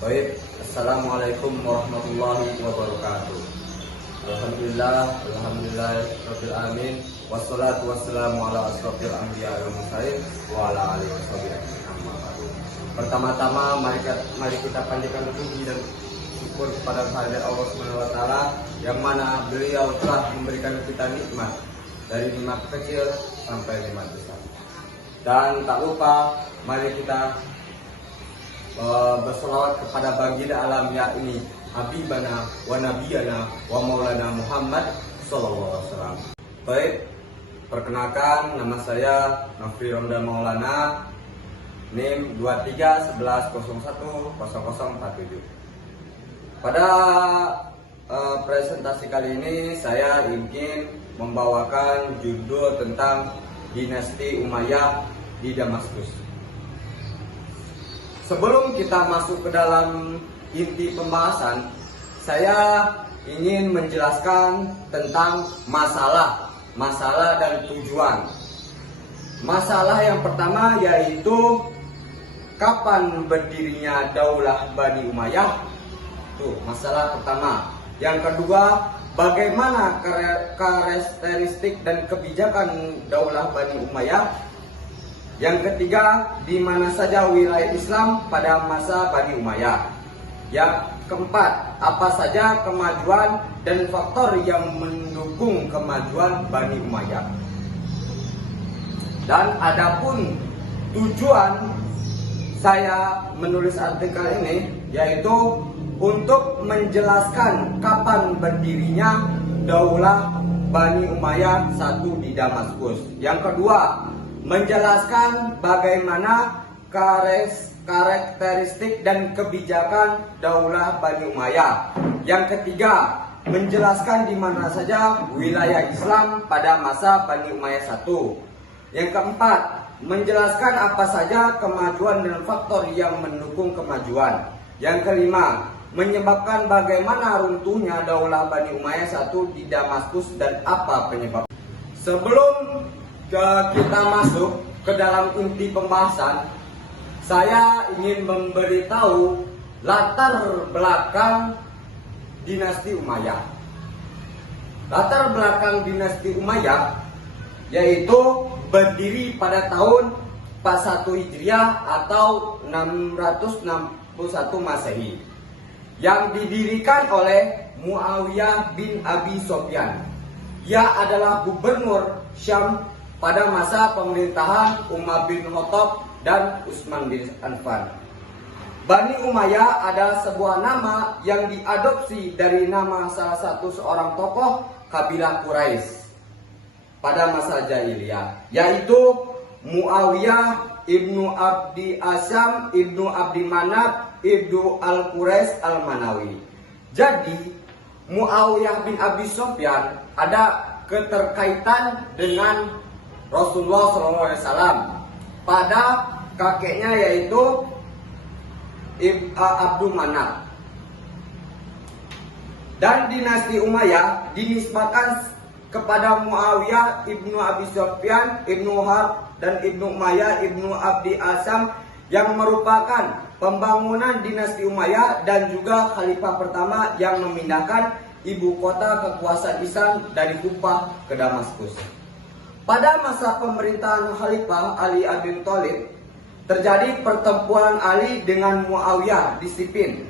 Baik, Assalamualaikum warahmatullahi wabarakatuh. Alhamdulillah rabbil alamin. Wassalatu wassalamu ala asrofil anbiya wal mursalin wa ala alihi washabihi. Pertama-tama mari kita panjatkan puji dan syukur kepada kehadirat Allah Subhanahu wa taala yang mana beliau telah memberikan kita nikmat dari nikmat kecil sampai nikmat besar. Dan tak lupa mari kita bersolawat kepada baginda alam yakni Habibana wa Nabiyana wa Maulana Muhammad sallallahu alaihi wasallam. Baik, perkenalkan nama saya Nafri Romdan Maulana, NIM 2311010047. Pada presentasi kali ini saya ingin membawakan judul tentang dinasti Umayyah di Damaskus. Sebelum kita masuk ke dalam inti pembahasan, saya ingin menjelaskan tentang masalah dan tujuan. Masalah yang pertama yaitu kapan berdirinya Daulah Bani Umayyah. Itu masalah pertama. Yang kedua, bagaimana karakteristik dan kebijakan Daulah Bani Umayyah. Yang ketiga, di mana saja wilayah Islam pada masa Bani Umayyah. Yang keempat, apa saja kemajuan dan faktor yang mendukung kemajuan Bani Umayyah. Dan adapun tujuan saya menulis artikel ini yaitu untuk menjelaskan kapan berdirinya Daulah Bani Umayyah satu di Damaskus. Yang kedua, menjelaskan bagaimana karakteristik dan kebijakan Daulah Bani Umayyah. Yang ketiga, menjelaskan di mana saja wilayah Islam pada masa Bani Umayyah satu. Yang keempat, menjelaskan apa saja kemajuan dan faktor yang mendukung kemajuan. Yang kelima, menyebabkan bagaimana runtuhnya Daulah Bani Umayyah satu di Damaskus dan apa penyebab. Sebelum kita masuk ke dalam inti pembahasan, saya ingin memberitahu latar belakang dinasti Umayyah. Latar belakang dinasti Umayyah yaitu berdiri pada tahun 41 Hijriah atau 661 Masehi yang didirikan oleh Muawiyah bin Abi Sufyan. Ia adalah gubernur Syam pada masa pemerintahan Umar bin Khattab dan Utsman bin Affan. Bani Umayyah adalah sebuah nama yang diadopsi dari nama salah satu seorang tokoh kabilah Quraisy pada masa jahiliyah, yaitu Muawiyah ibnu Abdi Asyam ibnu Abdi Manaf ibnu Al-Quraisy Al-Manawi. Jadi Muawiyah bin Abi Sufyan ada keterkaitan dengan Rasulullah SAW pada kakeknya yaitu Abdul Manaf. Dan dinasti Umayyah dinisbahkan kepada Muawiyah ibnu Abi Sufyan ibnu Harb dan ibnu Umayyah ibnu Abdi Asyam yang merupakan pembangunan dinasti Umayyah dan juga khalifah pertama yang memindahkan ibu kota kekuasaan Islam dari Kufah ke Damaskus. Pada masa pemerintahan Khalifah Ali bin Thalib, terjadi pertempuran Ali dengan Muawiyah di Siffin.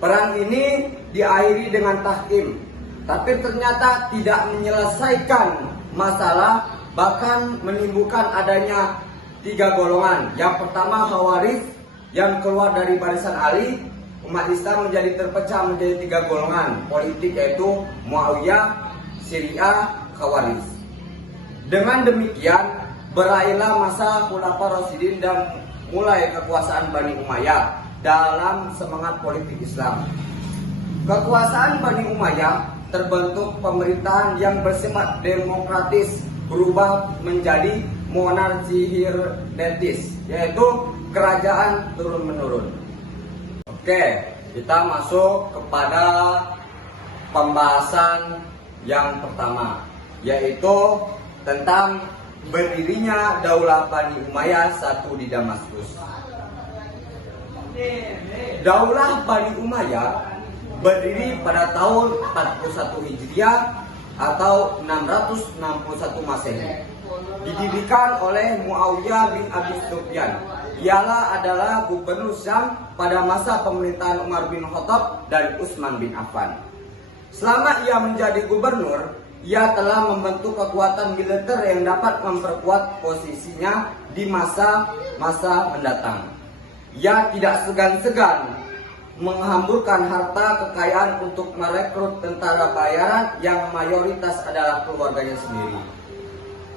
Perang ini diakhiri dengan tahkim, tapi ternyata tidak menyelesaikan masalah, bahkan menimbulkan adanya 3 golongan. Yang pertama Khawarij yang keluar dari barisan Ali. Umat Islam menjadi terpecah menjadi 3 golongan politik yaitu Muawiyah, Syiah, Khawarij. Dengan demikian berakhirlah masa Khulafaur Rasyidin dan mulai kekuasaan Bani Umayyah dalam semangat politik Islam. Kekuasaan Bani Umayyah terbentuk pemerintahan yang bersifat demokratis berubah menjadi monarki hierarkis, yaitu kerajaan turun-menurun. Oke, kita masuk kepada pembahasan yang pertama, yaitu tentang berdirinya Daulah Bani Umayyah satu di Damaskus. Daulah Bani Umayyah berdiri pada tahun 41 Hijriah atau 661 Masehi. Didirikan oleh Muawiyah bin Abi Sufyan. Ialah adalah gubernur Syam pada masa pemerintahan Umar bin Khattab dan Utsman bin Affan. Selama ia menjadi gubernur, ia telah membentuk kekuatan militer yang dapat memperkuat posisinya di masa-masa mendatang. Ia tidak segan-segan menghamburkan harta kekayaan untuk merekrut tentara bayaran yang mayoritas adalah keluarganya sendiri.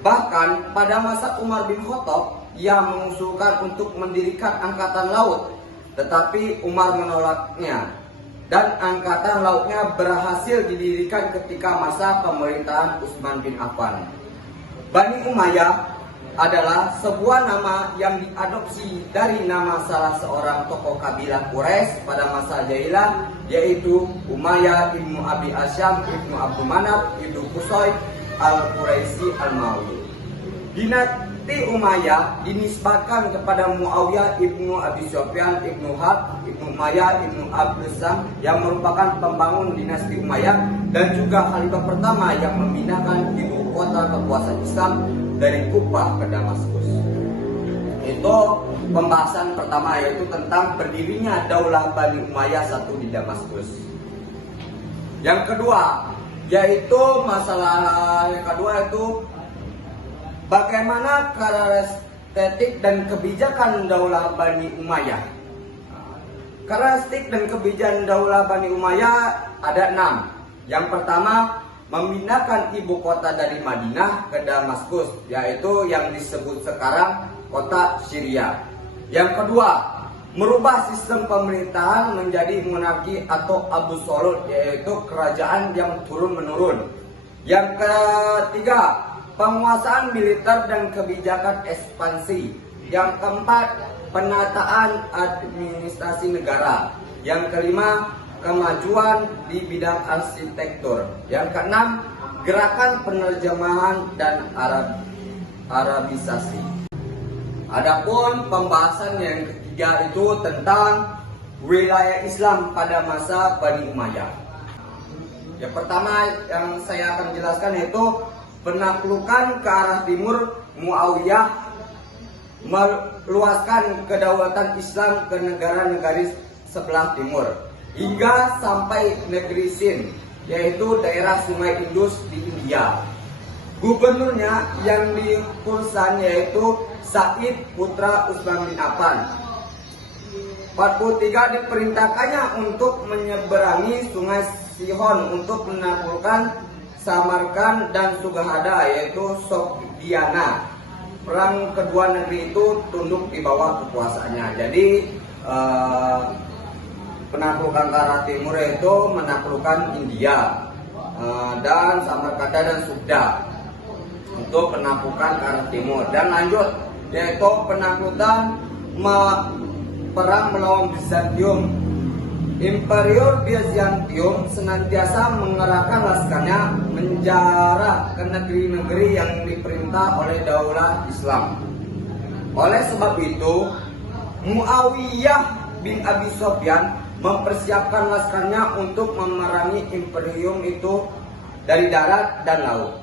Bahkan pada masa Umar bin Khattab, ia mengusulkan untuk mendirikan angkatan laut, tetapi Umar menolaknya. Dan angkatan lautnya berhasil didirikan ketika masa pemerintahan Utsman bin Affan. Bani Umayyah adalah sebuah nama yang diadopsi dari nama salah seorang tokoh kabilah Quraisy pada masa Jahiliyah, yaitu Umayyah ibnu Abi Asyam ibnu Abdul Manaf ibnu Qusay al-Quraisy al-Mawi. Dinasti Umayyah dinisbatkan kepada Muawiyah ibnu Abi Sufyan ibnu Harb ibnu Umayyah ibnu Abdul Sam yang merupakan pembangun dinasti Umayyah dan juga khalifah pertama yang memindahkan ibu kota kekuasaan Islam dari Kufah ke Damaskus. Itu pembahasan pertama, yaitu tentang berdirinya Daulah Bani Umayyah satu di Damaskus. Yang kedua, yaitu masalah yang kedua itu bagaimana karakteristik dan kebijakan Daulah Bani Umayyah. Karakteristik dan kebijakan Daulah Bani Umayyah ada 6. Yang pertama, memindahkan ibu kota dari Madinah ke Damaskus, yaitu yang disebut sekarang kota Syria. Yang kedua, merubah sistem pemerintahan menjadi monarki atau absolut, yaitu kerajaan yang turun-menurun. Yang ketiga, penguasaan militer dan kebijakan ekspansi. Yang keempat, penataan administrasi negara. Yang kelima, kemajuan di bidang arsitektur. Yang keenam, gerakan penerjemahan dan Arabisasi. Adapun pembahasan yang ketiga itu tentang wilayah Islam pada masa Bani Umayyah. Yang pertama yang saya akan jelaskan yaitu penaklukan ke arah timur. Muawiyah meluaskan kedaulatan Islam ke negara-negara sebelah timur hingga sampai negeri Sind, yaitu daerah Sungai Indus di India. Gubernurnya yang dipulsan yaitu Sa'id putra Utsman bin Affan. 43 diperintahkannya untuk menyeberangi Sungai Sihon untuk menaklukkan Samarkand dan Sugahada, yaitu Sogdiana. Perang kedua negeri itu tunduk di bawah kekuasaannya. Jadi penaklukan ke arah timur itu menaklukkan India dan Samarkanda dan Sugda untuk penaklukan ke arah timur. Dan lanjut yaitu penaklukan perang melawan Bizantium. Imperium Bizantium senantiasa mengerahkan laskarnya menjarah ke negeri-negeri yang diperintah oleh Daulah Islam. Oleh sebab itu, Muawiyah bin Abi Sufyan mempersiapkan laskarnya untuk memerangi imperium itu dari darat dan laut.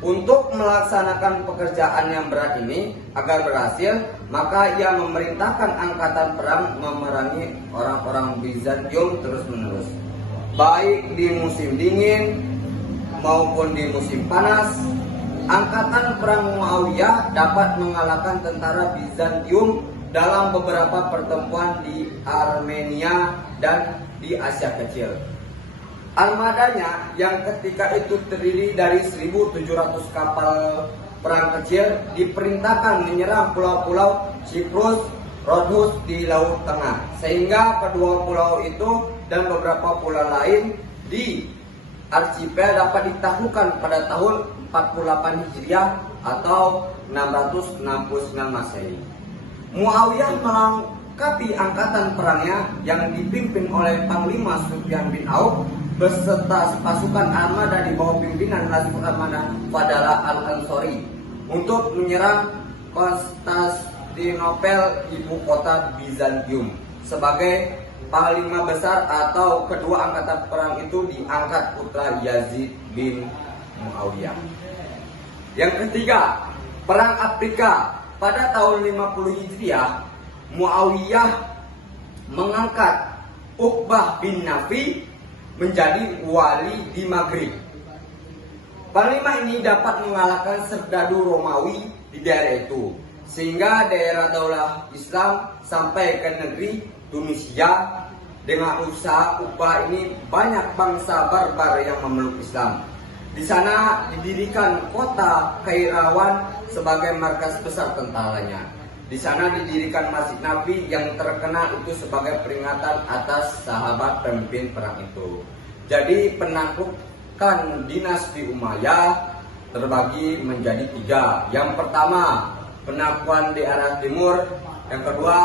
Untuk melaksanakan pekerjaan yang berat ini agar berhasil, maka ia memerintahkan angkatan perang memerangi orang-orang Bizantium terus-menerus, baik di musim dingin maupun di musim panas. Angkatan perang Muawiyah dapat mengalahkan tentara Bizantium dalam beberapa pertemuan di Armenia dan di Asia Kecil. Armadanya yang ketika itu terdiri dari 1.700 kapal perang kecil diperintahkan menyerang pulau-pulau Siprus, Rhodos di Laut Tengah, sehingga kedua pulau itu dan beberapa pulau lain di arsipel dapat ditaklukkan pada tahun 48 Hijriah atau 669 Masehi. Muawiyah melengkapi angkatan perangnya yang dipimpin oleh Panglima Sufyan bin Auf beserta pasukan armada di bawah pimpinan Laksamana Fadalah al-Ansori untuk menyerang Konstantinopel, ibu kota Bizantium. sebagai panglima besar atau kedua angkatan perang itu diangkat putra Yazid bin Muawiyah. Yang ketiga, Perang Afrika. Pada tahun 50 Hijriah, Muawiyah mengangkat Uqbah bin Nafi menjadi wali di Maghrib. Panglima ini dapat mengalahkan serdadu Romawi di daerah itu, sehingga daerah daulah Islam sampai ke negeri Tunisia. Dengan usaha Uqbah ini banyak bangsa barbar yang memeluk Islam. Di sana didirikan kota Kairawan sebagai markas besar tentaranya. Di sana didirikan Masjid Nabi yang terkenal itu sebagai peringatan atas sahabat pemimpin perang itu. Jadi penaklukan dinasti Umayyah terbagi menjadi 3. Yang pertama, penaklukan di arah timur. Yang kedua,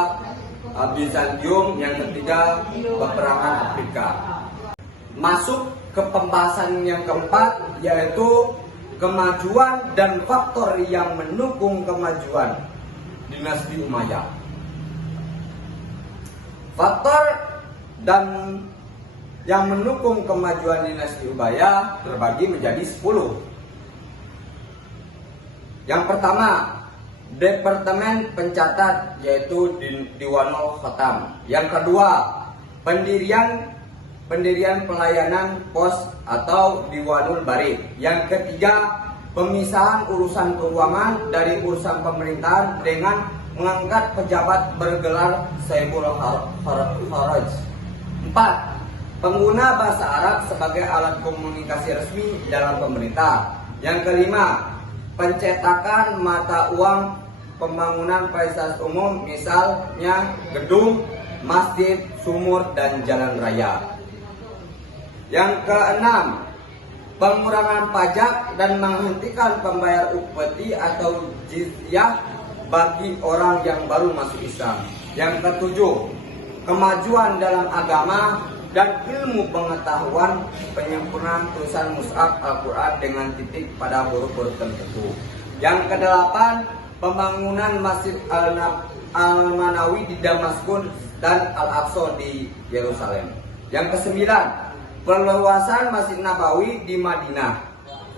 Bizantium. Yang ketiga, peperangan Afrika. Masuk ke pembahasan yang keempat, yaitu kemajuan dan faktor yang mendukung kemajuan dinasti Umayyah. Faktor dan yang mendukung kemajuan dinasti Umayyah terbagi menjadi 10. Yang pertama, Departemen Pencatat, yaitu Diwanul Khatam. Yang kedua, pendirian pelayanan pos atau Diwanul Barik. Yang ketiga, pemisahan urusan keuangan dari urusan pemerintahan dengan mengangkat pejabat bergelar Saiful Haraj. 4. Pengguna bahasa Arab sebagai alat komunikasi resmi dalam pemerintah. Yang kelima, pencetakan mata uang, pembangunan fasilitas umum, misalnya gedung, masjid, sumur, dan jalan raya. Yang keenam, pengurangan pajak dan menghentikan pembayar upeti atau jizyah bagi orang yang baru masuk Islam. Yang ketujuh, kemajuan dalam agama dan ilmu pengetahuan, penyempurnaan tulisan mushaf Al-Quran dengan titik pada huruf-huruf tertentu. Yang kedelapan, pembangunan Masjid Al-Manawi di Damaskus dan Al-Aqsa di Yerusalem. Yang kesembilan, perluasan Masjid Nabawi di Madinah.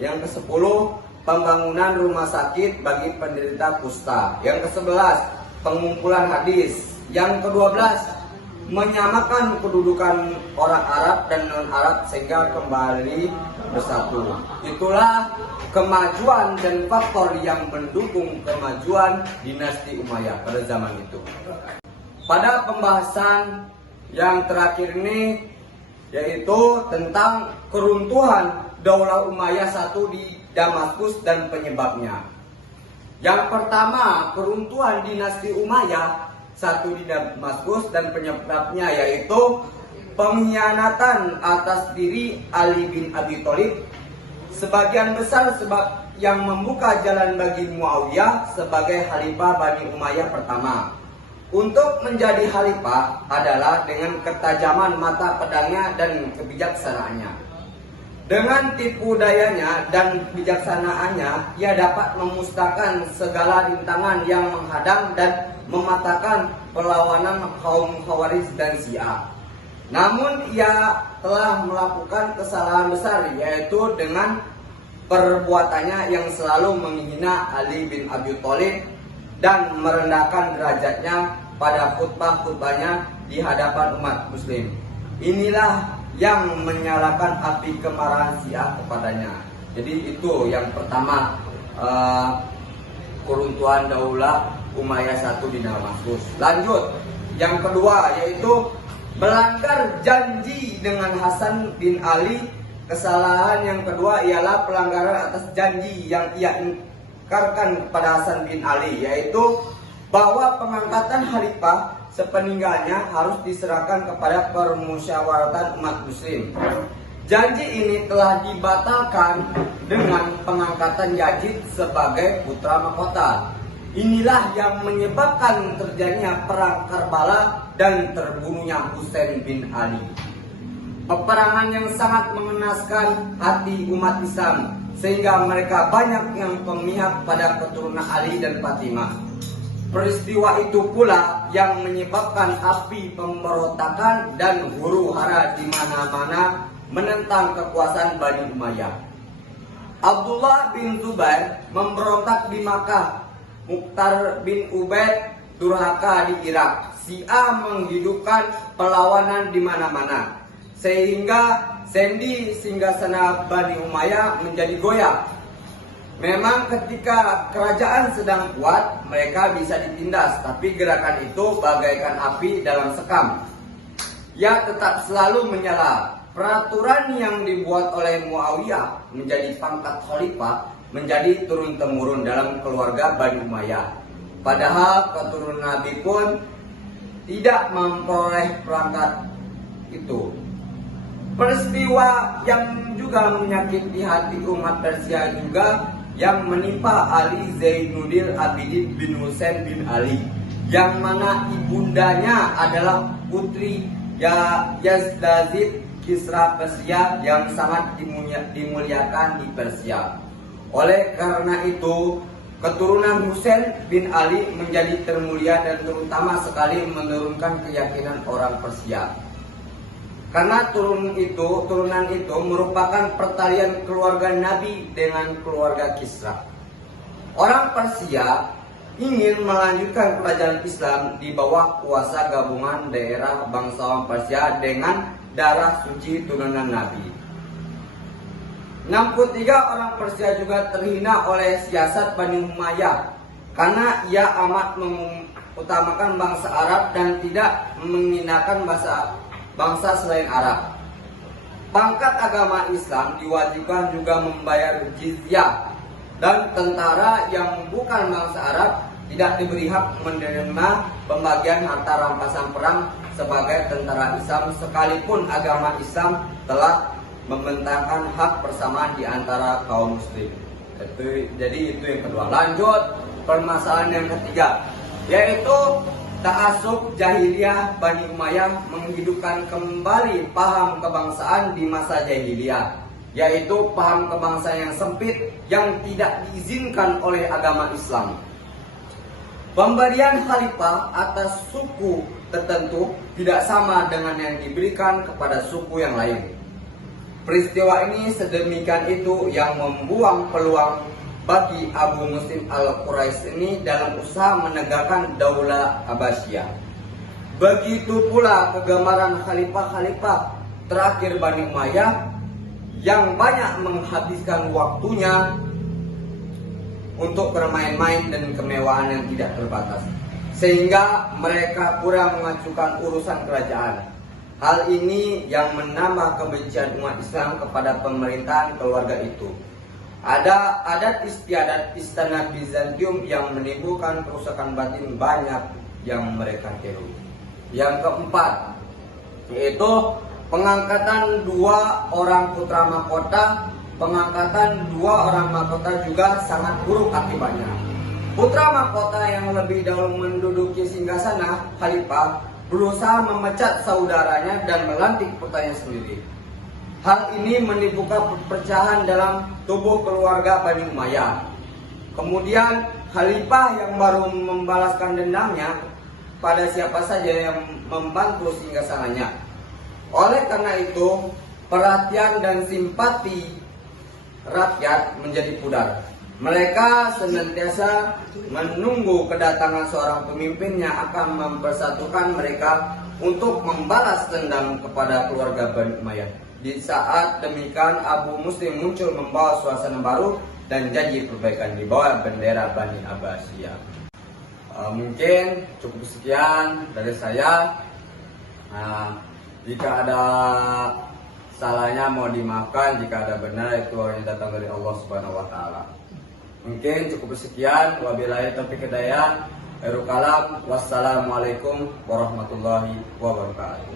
Yang kesepuluh, pembangunan rumah sakit bagi penderita kusta. Yang kesebelas, pengumpulan hadis. Yang kedua-belas, menyamakan kedudukan orang Arab dan non-Arab sehingga kembali bersatu. Itulah kemajuan dan faktor yang mendukung kemajuan dinasti Umayyah pada zaman itu. Pada pembahasan yang terakhir ini, yaitu tentang keruntuhan Daulah Umayyah I di Damaskus dan penyebabnya. Yang pertama, keruntuhan dinasti Umayyah I di Damaskus dan penyebabnya yaitu pengkhianatan atas diri Ali bin Abi Thalib. Sebagian besar sebab yang membuka jalan bagi Muawiyah sebagai khalifah Bani Umayyah pertama. Untuk menjadi khalifah adalah dengan ketajaman mata pedangnya dan kebijaksanaannya. Dengan tipu dayanya dan kebijaksanaannya, ia dapat memusnahkan segala rintangan yang menghadang dan mematahkan perlawanan kaum Khawarij dan Syiah. Namun ia telah melakukan kesalahan besar, yaitu dengan perbuatannya yang selalu menghina Ali bin Abi Thalib dan merendahkan derajatnya pada khutbah-khutbahnya di hadapan umat muslim. Inilah yang menyalakan api kemarahan Syiah kepadanya. Jadi itu yang pertama, keruntuhan Daulah Umayyah I di Damaskus. Lanjut, yang kedua yaitu melanggar janji dengan Hasan bin Ali. Kesalahan yang kedua ialah pelanggaran atas janji yang ia ingkarkan kepada Hasan bin Ali, yaitu bahwa pengangkatan khalifah sepeninggalnya harus diserahkan kepada permusyawaratan umat muslim. Janji ini telah dibatalkan dengan pengangkatan Yazid sebagai putra mahkota. Inilah yang menyebabkan terjadinya perang Karbala dan terbunuhnya Husain bin Ali. Peperangan yang sangat mengenaskan hati umat Islam sehingga mereka banyak yang memihak pada keturunan Ali dan Fatimah. Peristiwa itu pula yang menyebabkan api pemberontakan dan huru-hara di mana-mana menentang kekuasaan Bani Umayyah. Abdullah bin Zubair memberontak di Makkah. Mukhtar bin Ubaid durhaka di Irak. Syiah menghidupkan perlawanan di mana-mana, sehingga sendi singgasana Bani Umayyah menjadi goyah. Memang ketika kerajaan sedang kuat, mereka bisa ditindas, tapi gerakan itu bagaikan api dalam sekam. Ia tetap selalu menyala. Peraturan yang dibuat oleh Muawiyah menjadi pangkat khalifah menjadi turun-temurun dalam keluarga Bani Umayyah. Padahal keturunan Nabi pun tidak memperoleh perangkat itu. Peristiwa yang juga menyakiti hati umat Persia juga yang menimpa Ali Zainuddin Abidin bin Husain bin Ali, yang mana ibundanya adalah putri Yazdazid Kisra Persia yang sangat dimuliakan di Persia. Oleh karena itu, keturunan Husain bin Ali menjadi termulia dan terutama sekali menurunkan keyakinan orang Persia. Karena turunan itu merupakan pertalian keluarga Nabi dengan keluarga Kisra. Orang Persia ingin melanjutkan kerajaan Islam di bawah kuasa gabungan daerah bangsawan Persia dengan darah suci turunan Nabi. 63 orang Persia juga terhina oleh siasat Bani Umayyah karena ia amat mengutamakan bangsa Arab dan tidak menghinakan bangsa selain Arab. Pangkat agama Islam diwajibkan juga membayar jizyah, dan tentara yang bukan bangsa Arab tidak diberi hak menerima pembagian harta rampasan perang sebagai tentara Islam, sekalipun agama Islam telah membentangkan hak persamaan di antara kaum muslim. Jadi itu yang kedua. Lanjut permasalahan yang ketiga, yaitu ta'assub jahiliyah Bani Umayyah menghidupkan kembali paham kebangsaan di masa jahiliyah, yaitu paham kebangsaan yang sempit yang tidak diizinkan oleh agama Islam. Pemberian khalifah atas suku tertentu tidak sama dengan yang diberikan kepada suku yang lain. Peristiwa ini sedemikian itu yang membuang peluang bagi Abu Muslim Al-Quraisy ini dalam usaha menegakkan Daulah Abbasiyah. Begitu pula kegemaran khalifah-khalifah terakhir Bani Umayyah yang banyak menghabiskan waktunya untuk bermain-main dan kemewahan yang tidak terbatas, sehingga mereka kurang mengacukan urusan kerajaan. Hal ini yang menambah kebencian umat Islam kepada pemerintahan keluarga itu. Ada adat istiadat istana Bizantium yang menimbulkan kerusakan batin banyak yang mereka tiru. Yang keempat, yaitu pengangkatan 2 orang putra mahkota. Pengangkatan 2 orang mahkota juga sangat buruk akibatnya. Putra mahkota yang lebih dahulu menduduki singgasana khalifah berusaha memecat saudaranya dan melantik putranya sendiri. Hal ini menimbulkan perpecahan dalam tubuh keluarga Bani Umayyah. Kemudian khalifah yang baru membalaskan dendamnya pada siapa saja yang membantu singgasananya. Oleh karena itu, perhatian dan simpati rakyat menjadi pudar. Mereka senantiasa menunggu kedatangan seorang pemimpin yang akan mempersatukan mereka untuk membalas dendam kepada keluarga Bani Umayyah. Di saat demikian, Abu Muslim muncul membawa suasana baru dan janji perbaikan di bawah bendera Bani Abbasiyah. Mungkin cukup sekian dari saya. Jika ada salahnya mau dimaafkan, jika ada benar itu hanya datang dari Allah Subhanahu wa taala. Mungkin cukup sekian. Wabillahi taufiq hidayah. Wassalamualaikum warahmatullahi wabarakatuh.